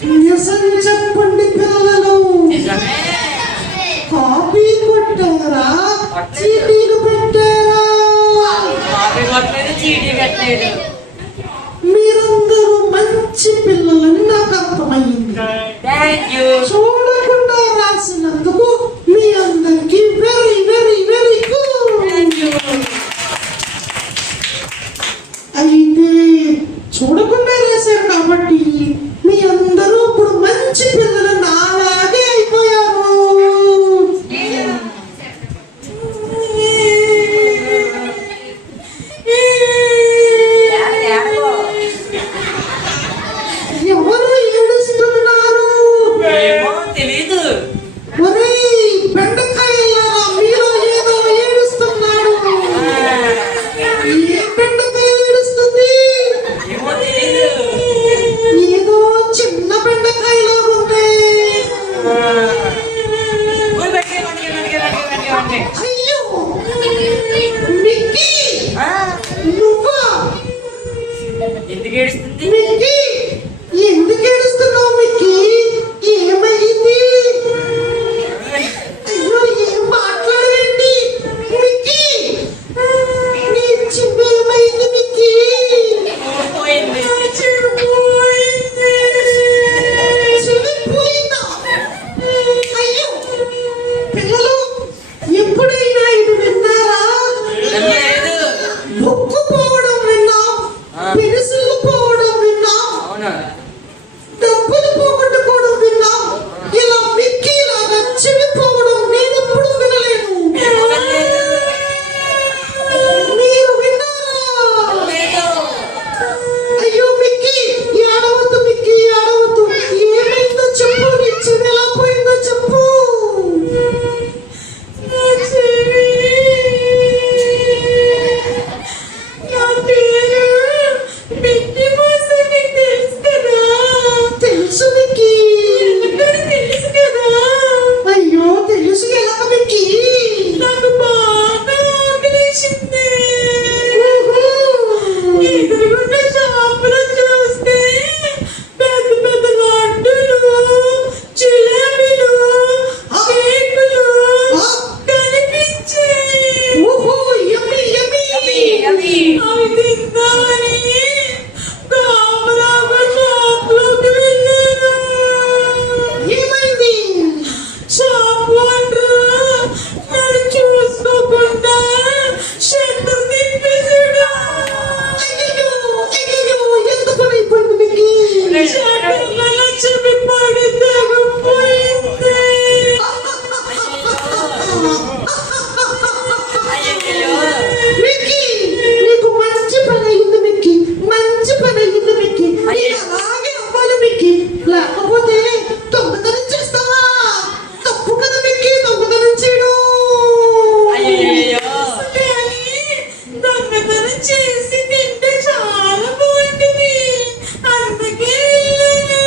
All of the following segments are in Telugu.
నిజం చెప్పండి పిల్లలు, కాపీ కొట్టారా చీటీలు పెట్టారా? మీరందరూ మంచి పిల్లలని నాకు అర్థమైంది. చూడకుండా రాసినందుకు మీ అందరికి వెరీ వెరీ వెరీ గుడ్. అయితే చూడకుండా రాశారు కాబట్టి మీ అందరూ ఇప్పుడు మంచి పిల్లలు నాలాగే అయిపోయారు. ఎవరు ఏడుస్తున్నారు? తెలీదు. ఒరేయ్ బెండకాయలారా, మీలో ఏదో ఏడుస్తున్నాడు. ఏ బెండకాయ ఏడుస్తుంది? ఏదో చిన్న బెండకాయలా ఉంది. అయ్యో మిక్కీ, నువ్వా? ఎందుకు ఏడుస్తుంది? మిక్కీ, ఎందుకు ఏడుస్తున్నావు మిక్కీ? ఏమైంది? అయ్యో ఏం మాట్లాడండి మిక్కీ. నీ చెవి ఏమైంది మిక్కీ? పోయింది. చెవి పోయిందా? అయ్యో పిల్లలు, ఎప్పుడైనా ఇది విన్నారా? లేదు. బుక్కు పోవడం విన్నాం, పెన్సిల్ పోవడం విన్నాం, అవునా? డబ్బులు పోగొట్టుకోవడం విన్నాం. ఇలా మిక్కీ లాగా చెవి పోవడం నేను ఎప్పుడు వినలేదు. మీరు విన్నారా? లేదు. అయ్యో మిక్కీ, ఏడవద్దు మిక్కీ, ఏడవద్దు. ఏమైందో చెప్పు, నీ చెవి ఎలా పోయిందో చెప్పు. నా చెవి, నా పేరు మిక్కీ మౌస్ అని తెలుసు కదా? తెలుసు మిక్కీ. తెలుసు కదా? అయ్యో తెలుసు ఎలా మిక్కీ? నాకు బాగా ఆకలేసింది. ఎదురుగుండా షాపులో చూస్తే పెద్ద పెద్ద లడ్డులు, జిలేబీలు, కేకులు కనిపించాయి. ఓహో యమ్మీ యమ్మీ. అవి అవి తిందామని గాబరాగా షాపులోకి వెళ్ళాను. ఏమైంది? షాప్ ఓనర్ నన్ను చూసుకోకుండా షట్టర్ తిప్పేసాడు. అయ్యయ్యో, అయ్యయ్యో, ఎందుకు అయిపోయింది మిక్కీ? షట్టర్ వల్ల చెవి పడి తెగిపోయింది. మిక్కీ, నీకు మంచి పని అయింది మిక్కీ, మంచి పని అయింది మిక్కీ. నీకు అలాగే అవ్వాలి మిక్కీ, లేకపోతే దొంగతనం చేస్తావా? తప్పు కదా మిక్కీ దొంగతనం చేయడం. అయ్యయ్యో. కానీ దొంగతనం చేసి తింటే చాలా బాగుంటుంది, అందుకే వెళ్ళాను.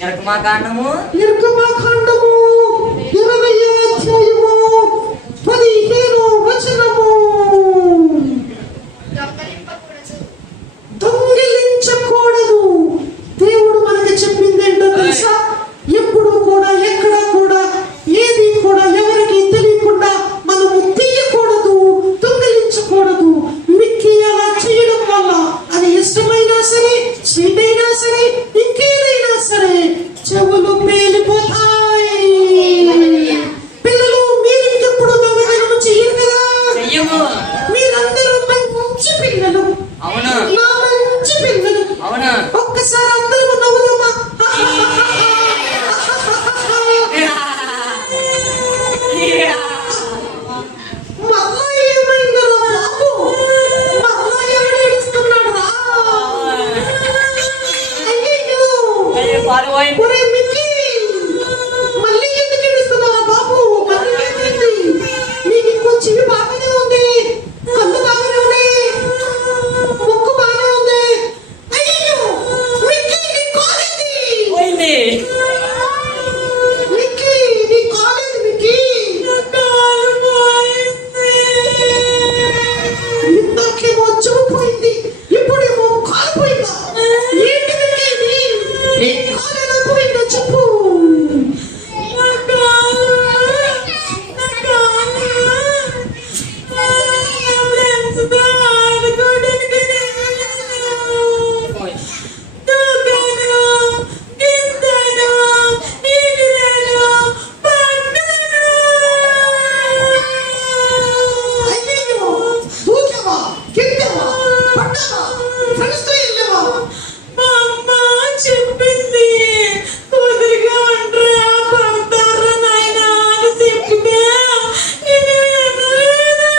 నిర్గమాకాండము నిర్గమాకాండము 20వ అధ్యాయము 15వ వచనము. దొంగిలించకూడదు. దేవుడు మనకి చెప్పింది ఏంటో తెలుసా? ఎప్పుడు కూడా ఎక్కడ కూడా ఏది కూడా ఎవరికి తెలియకుండా మనము తీయకూడదు, దొంగిలించకూడదు. మిక్కి అలా చేయడం వల్ల అది ఇష్టమైనా సరే, స్వీట్ అయినా సరే, ఇంకేదైనా సరే చెవులు పేలిపోతాయి. పిల్లలు, మీరు ఇంకెప్పుడు దొంగతనం చెయ్యరు కదా? చెయ్యము. మీరందరూ మంచి పిల్లలు. అవును. నా మంచి పిల్లలు. అవును. ఒక్కసారి అందరూ నవ్వుదామా? మళ్ళా ఏమైందిరా బాబు? మళ్ళా ఎవడు ఏడుస్తున్నాడు రా? అయ్యయ్యో! పారిపోయింది. ఒరే మిక్కీ, మళ్ళీ ఎందుకు ఏడుస్తున్నావా బాబు? మళ్ళీ ఏమైంది? నీకు ఇంకో చెవి బాగానే ఉంది, కళ్ళు బాగానే ఉన్నాయి, ముక్కు బాగానే ఉంది. అయ్యయ్యో! మిక్కీ, నీ కాలేది పోయింది. మిక్కీ, నీ కాలేది మిక్కీ. ఇందాకేమో చెవు పోయింది, ఇప్పుడేమో కాలు పోయిందా? ఏంటి మిక్కీ ఇది? నీ కాలు ఎలా పోయిందో చెప్పు. అయ్యయ్యో! దూకావా? కిందవా? పడ్డావా? ఫ్రెండ్స్తో వెళ్ళావా? మా అమ్మ చెప్పింది కుదురుగా ఉండరా పడతారా నాయనా అని చెప్తే నేను వినలేదు.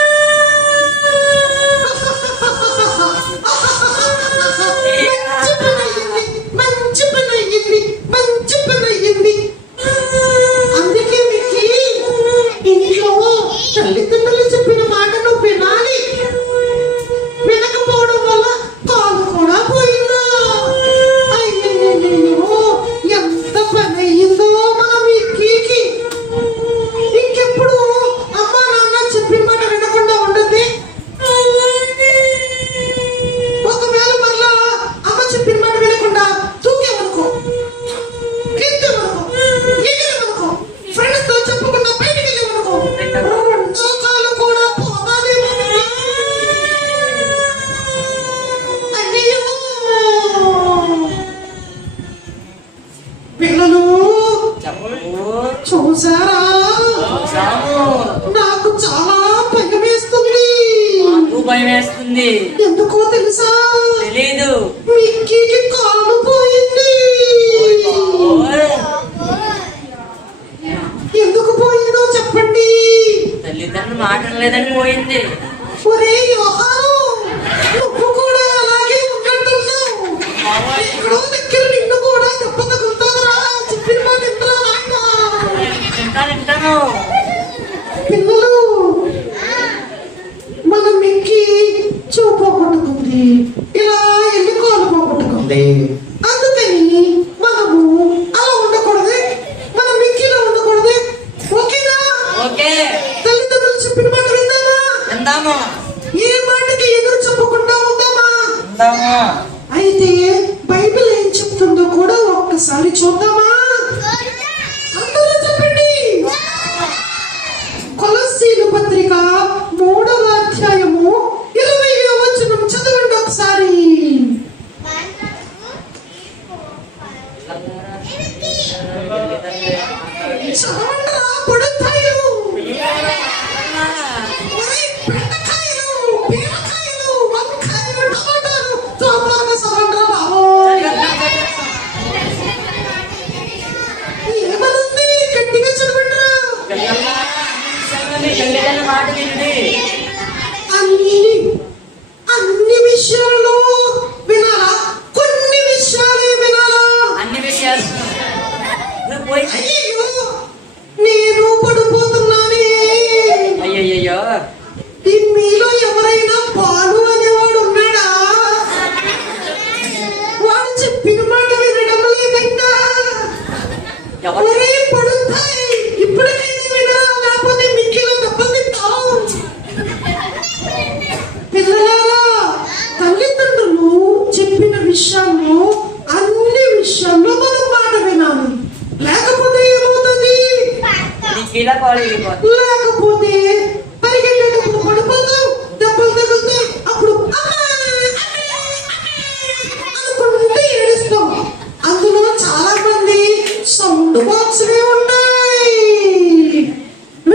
మంచి పని అయ్యింది, మంచి పని అయ్యింది. అందుకే మీకు ఇంట్లో తల్లిదండ్రులు చెప్పిన మాట నువ్వు వినాలి. వినకపోవడం వల్ల కాలు కూడా పోయిందా? అయ్యయ్యో, ఎంత పని అయ్యిందో మన మిక్కీకి. ఇంకెప్పుడు అమ్మా నాన్న చెప్పిన మాట వినకుండా ఉండద్ది. ఒకవేళ మరలా అమ్మ చెప్పిన మాట వినకుండా తూకేమనుకో, కిందేమనుకో, ఎగిరేమనుకో, ఫ్రెండ్స్ తో చెప్పకుండా బయటికి వెళ్ళేమనుకో, రెండో కాలు కూడా పోతాదేమో. అయ్యయ్యో! పిల్లలు చెప్పు. చూసారా? చూసాము. నాకు చాలా భయం వేస్తుంది. నాకు భయం వేస్తుంది. ఎందుకో తెలుసా? తెలీదు. మిక్కీకి కాలు పోయింది. ఓయ్. ఎందుకు పోయిందో చెప్పండి. తల్లిదండ్రులు మాట్లాడలేదని పోయింది. ఒరే యోహాను, నువ్వు కూడా అలాగే ఉన్నట్టున్నావు. ఎక్కడో దగ్గర నిన్ను కూడా దెబ్బ తగులుతుందిరా. చెప్పిన మాట వినరా నాయనా? వింటాను. పిల్లలు, మన మిక్కీ చూపు పోగొట్టుకుంది, ఇలా ఎల్లి కాలు పోగొట్టుకుంది. అందుకని మనము అలా ఉండకూడదు, మన మిక్కీలో ఉండకూడదు. ఓకేనా? ఓకే. తల్లిదండ్రులు చెప్పిన మాట విందామా? విందాము. ఏ మాటకి ఎదురు చెప్పకుండా ఉందామా? విందాము. అయితే బైబిల్ ఏం చెప్తుందో కూడా ఒక్కసారి చూద్దామా? అందరూ చెప్పండి. కొలస్సీలు పత్రిక 3వ అధ్యాయము 20వ వచనం చదవండి ఒకసారి. చదవండిరా పొడుతాయిలు, ఒరే బెండకాయలు, బీరకాయలు, వంకాయలు, టమాటాలు, తోటలోనే చదవండిరా బాబు. చెప్పిన విషయాల్లో అన్ని విషయాల్లో మనం మాట వినాలి. లేకపోతే ఏమవుతుంది? నీ కీళ్ళ కాలు ఇరిగిపోతుంది. లేకపోతే పరిగెట్టేటప్పుడు పడిపోతాం, దెబ్బలు తగులుతాయి. అప్పుడు అనుకుంటే ఏడుస్తాం. అందులో చాలా మంది సౌండ్ బాక్స్ ఉన్నాయి.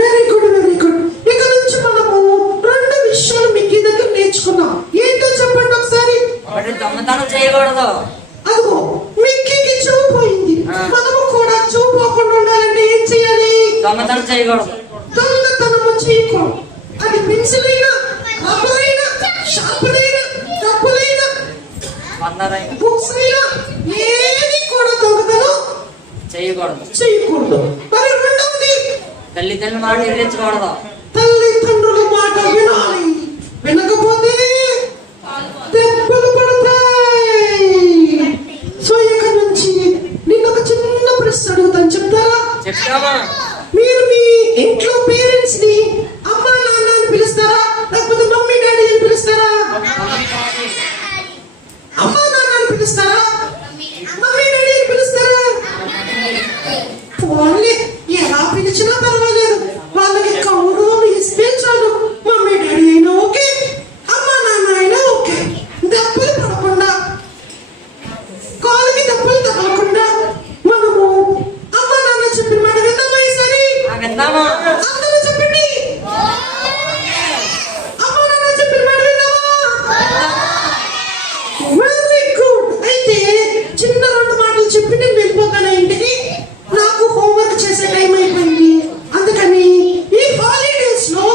Very good, very good. ఇక నుంచి మనము 2 విషయాలు మీకు దగ్గర నేర్చుకున్నాం. ఏంటో చెప్పండి ఒకసారి. ఒకటి దొంగతనం చేయకూడదు. అదిగో మిక్కీకి చెవు పోయింది. మనము కూడా చెవు పోకుండా ఉండాలంటే ఏం చేయాలి? దొంగతనం చేయకూడదు. దొంగతనము చేయకూడదు. అది పెన్సిల్ అయినా, రబ్బర్ అయినా, షార్పర్ అయినా, డబ్బులైనా, వందరైనా బుక్స్ అయినా ఏది కూడా దొంగతనం చేయకూడదు. చేయకూడదు. మరి రెండవది, తల్లిదండ్రుల మాట ఎదిరించకూడదు. తల్లిదండ్రుల మాట వినాలి. వినకపోతే దెబ్బలు పడతాయి. సో ఇక నుంచి నిన్న ఒక చిన్న ప్రశ్న అడుగుతాను, చెప్తారా? చెప్తామా? మీరు మీ ఇంట్లో పేరెంట్స్ ని అమ్మా నాన్న అని పిలుస్తారా, లేకపోతే మమ్మీ డాడీ అని పిలుస్తారా? అమ్మా నాన్న అని పిలుస్తారా, మమ్మీ డాడీ అని పిలుస్తారా? పోన్లే, ఎలా పిలిచినా పర్వాలేదు. వాళ్ళకి కౌరవం ఇస్తే చాలు. మమ్మీ డాడీ అయినా ఓకే, అమ్మా నాన్న అయినా ఓకే. దెబ్బలు పడకుండా, కాలుకి దెబ్బలు తగలకుండా మనము అమ్మా నాన్న చెప్పిన మాట విందామా ఈసారి? విందామా? అందరూ చెప్పండి. అమ్మా నాన్న చెప్పిన మాట విందామా? Very good. అయితే చిన్న 2 మాటలు చెప్పి నేను వెళ్ళిపోతాను ఇంటికి. నాకు హోంవర్క్ చేసే టైం అయిపోయింది. అందుకని ఈ హాలిడేస్ లో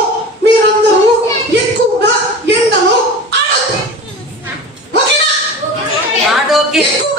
మీరందరూ ఎక్కువగా ఎండలో ఆడొద్దు. ఓకేనా? మాట ఓకే. ఎక్కువగా